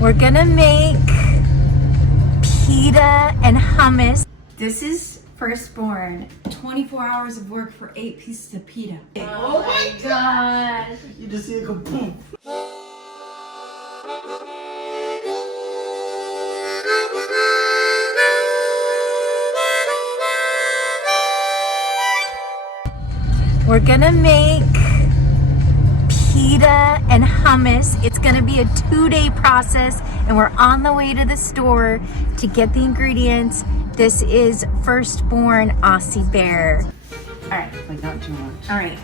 We're gonna make pita and hummus. This is firstborn. 24 hours of work for 8 pieces of pita. Oh my god! You just see it go boom. We're gonna make pita and hummus. It's gonna be a 2-day process, and we're on the way to the store to get the ingredients. This is firstborn Aussie Bear. All right. Like not too much. All right.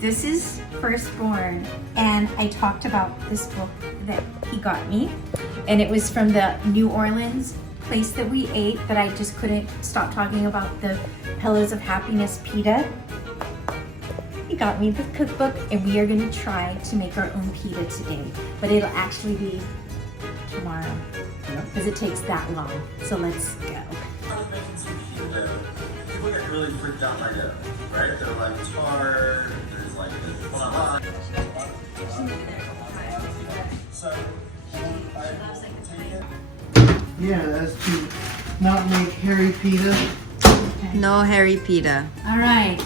This is firstborn, and I talked about this book that he got me, and it was from the New Orleans place that we ate that I just couldn't stop talking about, the Pillows of Happiness pita. He got me the cookbook, and we are gonna try to make our own pita today, but it'll actually be tomorrow because it takes that long. So let's go. I was making some pita dough. People get really freaked out by dough, right? They're like, it's hard, there's like, so, yeah, that's to not make hairy pita. No hairy pita. All right.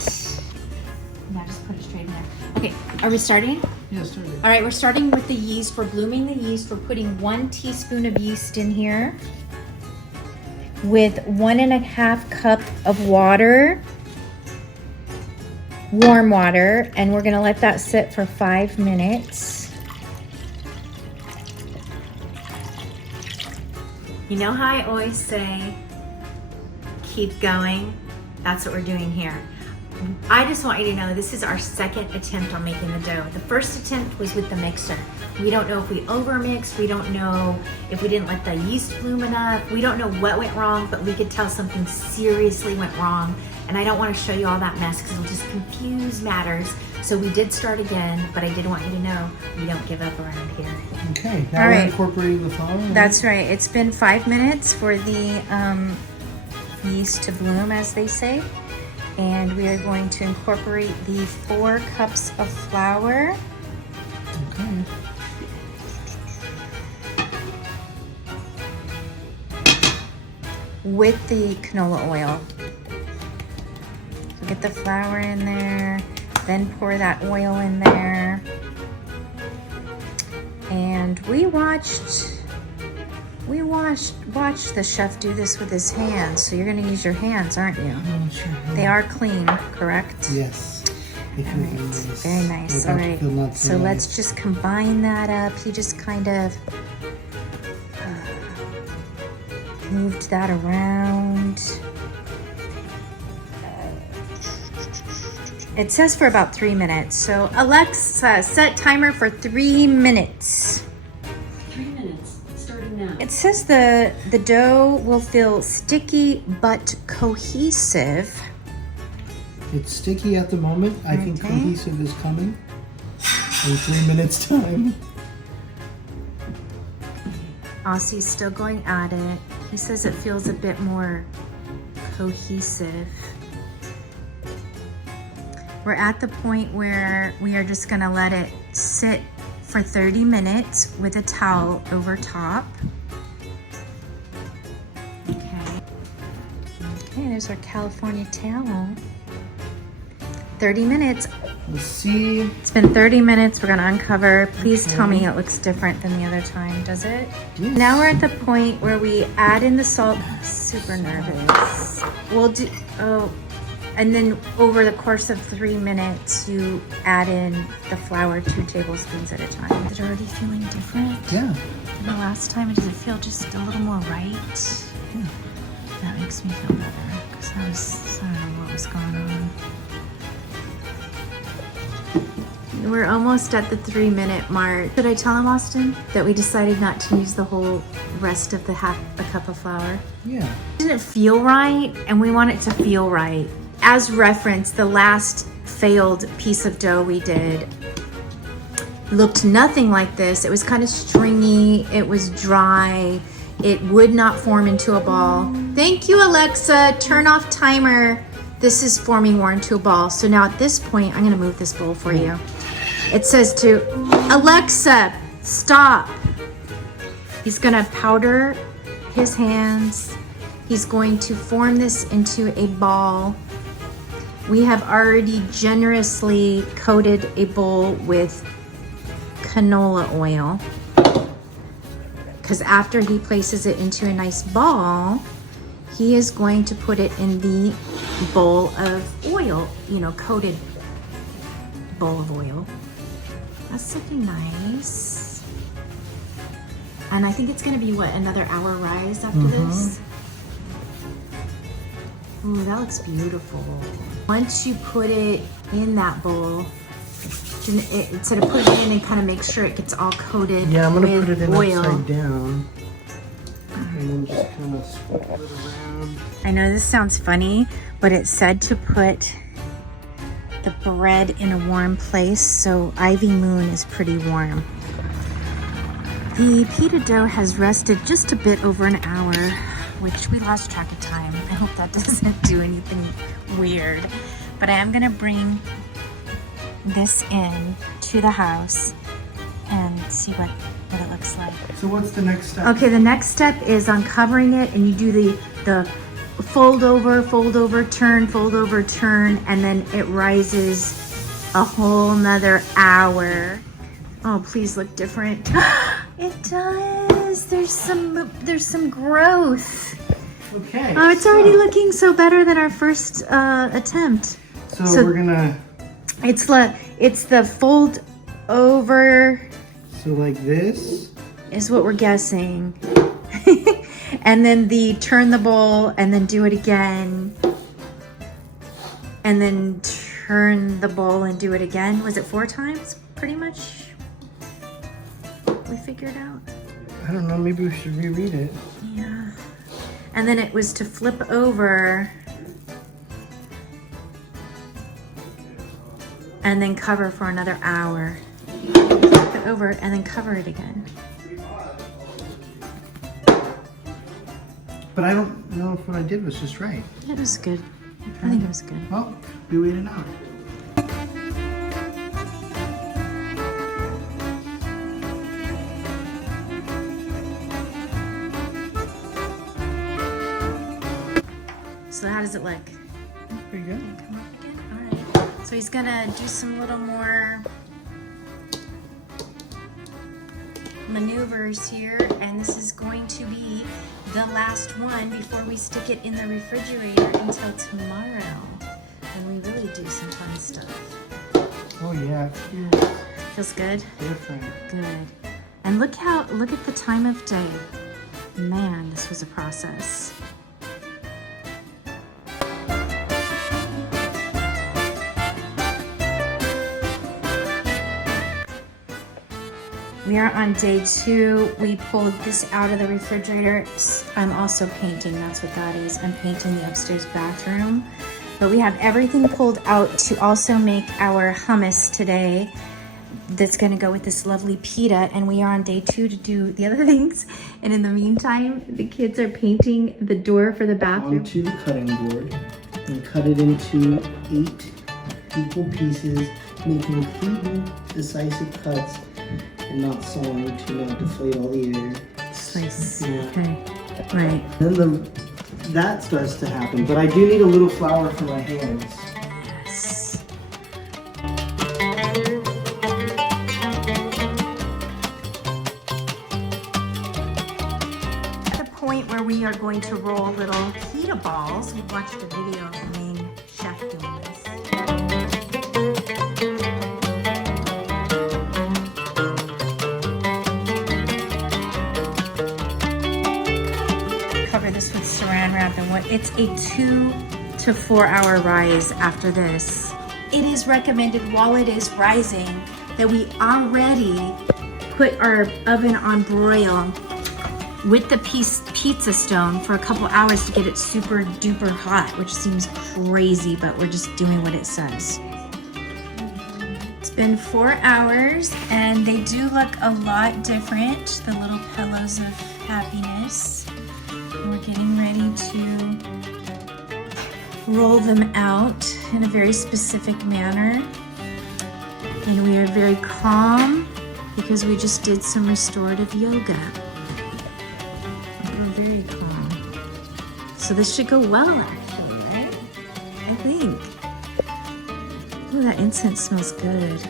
Now just put it straight in there. Okay, are we starting? Yeah, start it. All right, we're starting with the yeast. We're blooming the yeast. We're putting 1 teaspoon of yeast in here with 1.5 cup of water, warm water, and we're gonna let that sit for 5 minutes. You know how I always say, keep going? That's what we're doing here. I just want you to know this is our second attempt on making the dough. The first attempt was with the mixer. We don't know if we overmixed. We don't know if we didn't let the yeast bloom enough. We don't know what went wrong, but we could tell something seriously went wrong. And I don't want to show you all that mess because it'll just confuse matters. So we did start again, but I did want you to know we don't give up around here. Okay, now All we're right. incorporating the flour. That's right. It's been 5 minutes for the yeast to bloom, as they say. And we are going to incorporate the 4 cups of flour. Okay. With the canola oil. So get the flour in there, then pour that oil in there. And we watched the chef do this with his hands. So you're gonna use your hands, aren't you? Sure. They are clean, correct? Yes. They All feel right, nice. very nice. They're All about to right, feel not so nice. let's just combine that up. He just kind of moved that around. It says for about 3 minutes. So Alexa, set timer for 3 minutes. 3 minutes. Starting now. It says the dough will feel sticky but cohesive. It's sticky at the moment. I think Okay. cohesive is coming in 3 minutes time. Aussie's still going at it. He says it feels a bit more cohesive. We're at the point where we are just gonna let it sit for 30 minutes with a towel over top. Okay. Okay, there's our California towel. 30 minutes. Let's see. It's been 30 minutes. We're gonna uncover. Please tell me Okay. it looks different than the other time, does it? Yes. Now we're at the point where we add in the salt. I'm super nervous. We'll do, and then over the course of 3 minutes, you add in the flour 2 tablespoons at a time. Is it already feeling different Yeah. than the last time? Does it feel just a little more right? Yeah. That makes me feel better because I don't know what was going on. We're almost at the 3 minute mark. Did I tell him, Austin, that we decided not to use the whole rest of the half a cup of flour? Yeah. It didn't feel right, and we want it to feel right. As reference, the last failed piece of dough we did looked nothing like this. It was kind of stringy, it was dry, it would not form into a ball. Thank you, Alexa. Turn off timer. This is forming more into a ball. So now at this point, I'm gonna move this bowl for you. It says to Alexa, Stop. He's gonna powder his hands. He's going to form this into a ball. We have already generously coated a bowl with canola oil, because after he places it into a nice ball, he is going to put it in the bowl of oil, coated bowl of oil. That's looking nice. And I think it's gonna be, what, another hour rise after this? Ooh, that looks beautiful. Once you put it in that bowl, instead of putting it in and kind of make sure it gets all coated Yeah, I'm gonna with put it in oil. upside down. And then just kind of swirl it around. I know this sounds funny, but it said to put the bread in a warm place, so Ivy Moon is pretty warm. The pita dough has rested just a bit over an hour, which we lost track of time. I hope that doesn't do anything weird. But I am gonna bring this in to the house and see what it looks like. So what's the next step? Okay, the next step is uncovering it, and you do the fold over, turn, and then it rises a whole nother hour. Oh, please look different. It does. There's some growth. Okay. Oh, it's already looking so better than our first attempt. So we're gonna. It's the fold over. So like this. Is what we're guessing. And then the turn the bowl and then do it again. And then turn the bowl and do it again. Was it 4 times? Pretty much. We figured out. I don't know, maybe we should reread it. Yeah. And then it was to flip over and then cover for another hour. Flip it over and then cover it again. But I don't know if what I did was just right. It was good. I think it was good. Well, we waited out. So how does it look? Pretty good. Come up again? All right. So he's gonna do some little more maneuvers here, and this is going to be the last one before we stick it in the refrigerator until tomorrow. And we really do some fun stuff. Oh yeah, it feels Feels good? different. Good. And look at the time of day. Man, this was a process. We are on day 2. We pulled this out of the refrigerator. I'm also painting, that's what that is. I'm painting the upstairs bathroom. But we have everything pulled out to also make our hummus today. That's gonna go with this lovely pita, and we are on day 2 to do the other things. And in the meantime, the kids are painting the door for the bathroom. Onto the cutting board and cut it into 8 equal pieces, making clean, decisive cuts and not sawing to not deflate all the air. Slice. Yeah. Okay. Right. Then that starts to happen, but I do need a little flour for my hands. Yes. At the point where we are going to roll little pita balls, we watched a video of the main chef doing this. Cover this with saran wrap, and it's a 2 to 4 hour rise after this. It is recommended while it is rising that we already put our oven on broil with the pizza stone for a couple hours to get it super duper hot, which seems crazy, but we're just doing what it says. It's been 4 hours and they do look a lot different, the little pillows of happiness. We're getting ready to roll them out in a very specific manner. And we are very calm because we just did some restorative yoga. We're very calm. So this should go well, actually, right? I think. Oh, that incense smells good.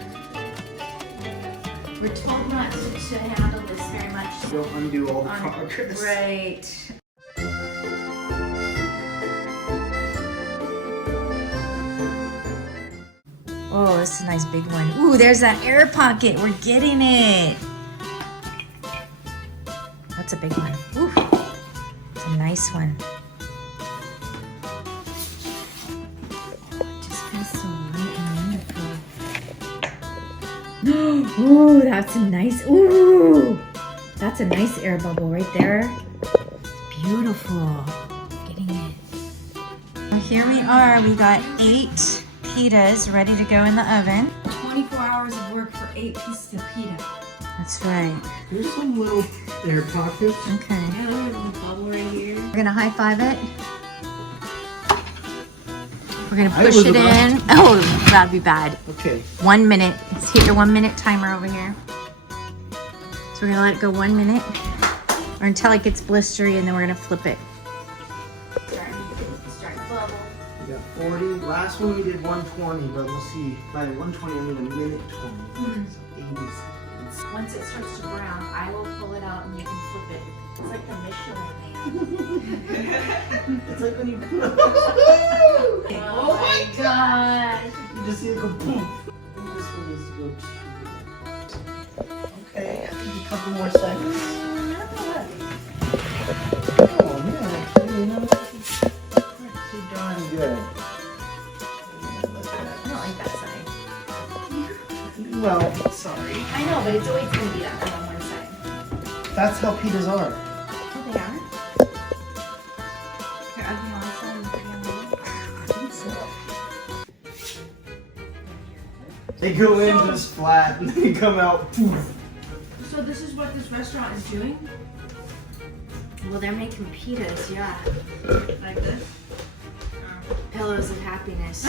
We're told not to handle this very much. Don't undo all the progress. Right. Oh, this is a nice big one. Ooh, there's that air pocket. We're getting it. That's a big one. Ooh, it's a nice one. Just feels so light and wonderful. Ooh, that's a nice. Ooh, that's a nice air bubble right there. It's beautiful. Getting it. Well, here we are. We got 8 pitas ready to go in the oven. 24 hours of work for 8 pieces of pita. That's right. There's some little air pockets. Okay. Yeah, look at the bubble right here. We're gonna high five it. We're gonna I push was it about in. Oh, that'd be bad. Okay. 1 minute. Let's hit your 1 minute timer over here. So we're gonna let it go 1 minute or until it gets blistery, and then we're gonna flip it. Start bubble. We got 40. Last one we did 120, but we'll see. By 120, I mean a minute 20. So 80 seconds. Once it starts to brown, I will pull it out and you can flip it. It's like the Michelin Man. It's like when you Oh my gosh. You just see it go boom. I think this one needs to go. Okay, I think a couple more seconds. Oh man, actually, you know, this is pretty darn good. I don't like that side. Well, sorry. I know, but it's always going to be that way on one side. That's how pitas are. Oh, they are? Here, I'll be on this side and put it on the other. I think so. They go in just flat and they come out poof. So this is what this restaurant is doing? Well, they're making pitas, yeah. Like this? Pillows of happiness.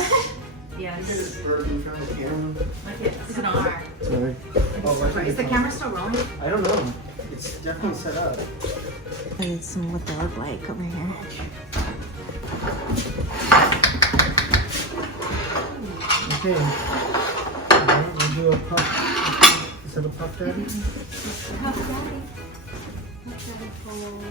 Yes. Burp in front of the camera. Look at Is it on? Sorry. Is the camera still rolling? I don't know. It's definitely set up. Need some what they look like over here. Okay. Alright, we'll do a puff. Is that a puff daddy? Puff Daddy. Puff Daddy full.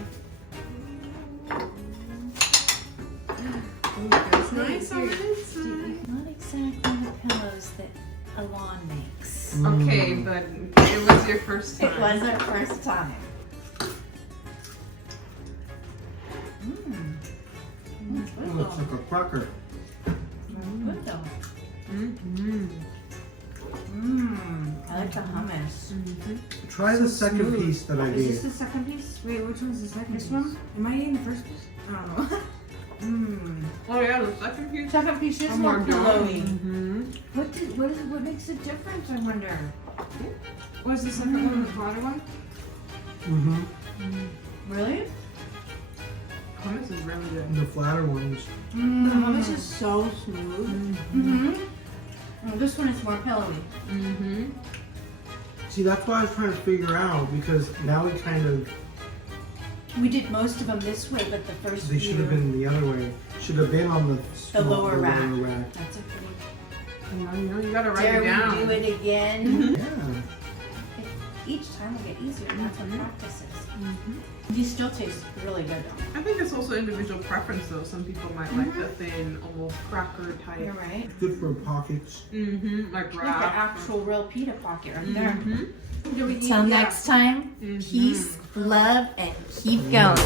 That's nice on the inside. Not exactly the pillows that Alon makes. Okay, but it was your first time. It was our first time. It looks like a cracker. Good though. I like the hummus. Try the second piece that I Is this gave. the second piece? Wait, which one's the second piece? This one? Am I eating the first piece? I don't know. Oh yeah, the second piece. Second piece is I'm more more pillowy. Mm-hmm. What makes a difference, I wonder? Was the second one the flatter one? Mm-hmm. Really? Hummus is really good. The flatter ones. The hummus is so smooth. This one is more pillowy. Mm-hmm. See, that's what I was trying to figure out because now we kind of. We did most of them this way, but the first They should have been the other way. Should have been on the lower rack. Lower rack. That's a pretty. You gotta write Dare it down. we do it again? Yeah. Each time will get easier, and that's what practice is. These still taste really good though. I think it's also individual preference though. Some people might like the thin, almost cracker type. You're right. Good for pockets. Mm-hmm. Like Like an wrap. actual real pita pocket right there. Mm-hmm. Till next time, peace, love, and keep going.